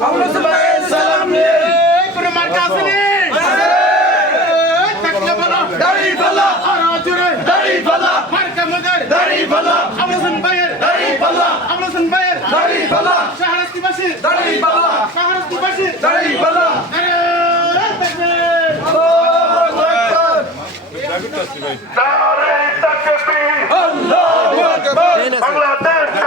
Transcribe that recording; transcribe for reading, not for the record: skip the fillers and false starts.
আমরা সবাই সালাম নিয়ে কোন মার্কা আছে নি থাকলে বলো দাড়ি পাল্লা আর জোরে দাড়ি পাল্লা মার্কা মদের দাড়ি পাল্লা আমরা ভাইয়ের দাড়ি পাল্লা আমরা ভাইয়ের দাড়ি পাল্লা শাহরাস্তিবাসী দাড়ি পাল্লা শাহরাস্তিবাসী দাড়ি পাল্লা আরে থাকবে নারে তাকবীর আল্লাহু আকবার বাংলাদেশ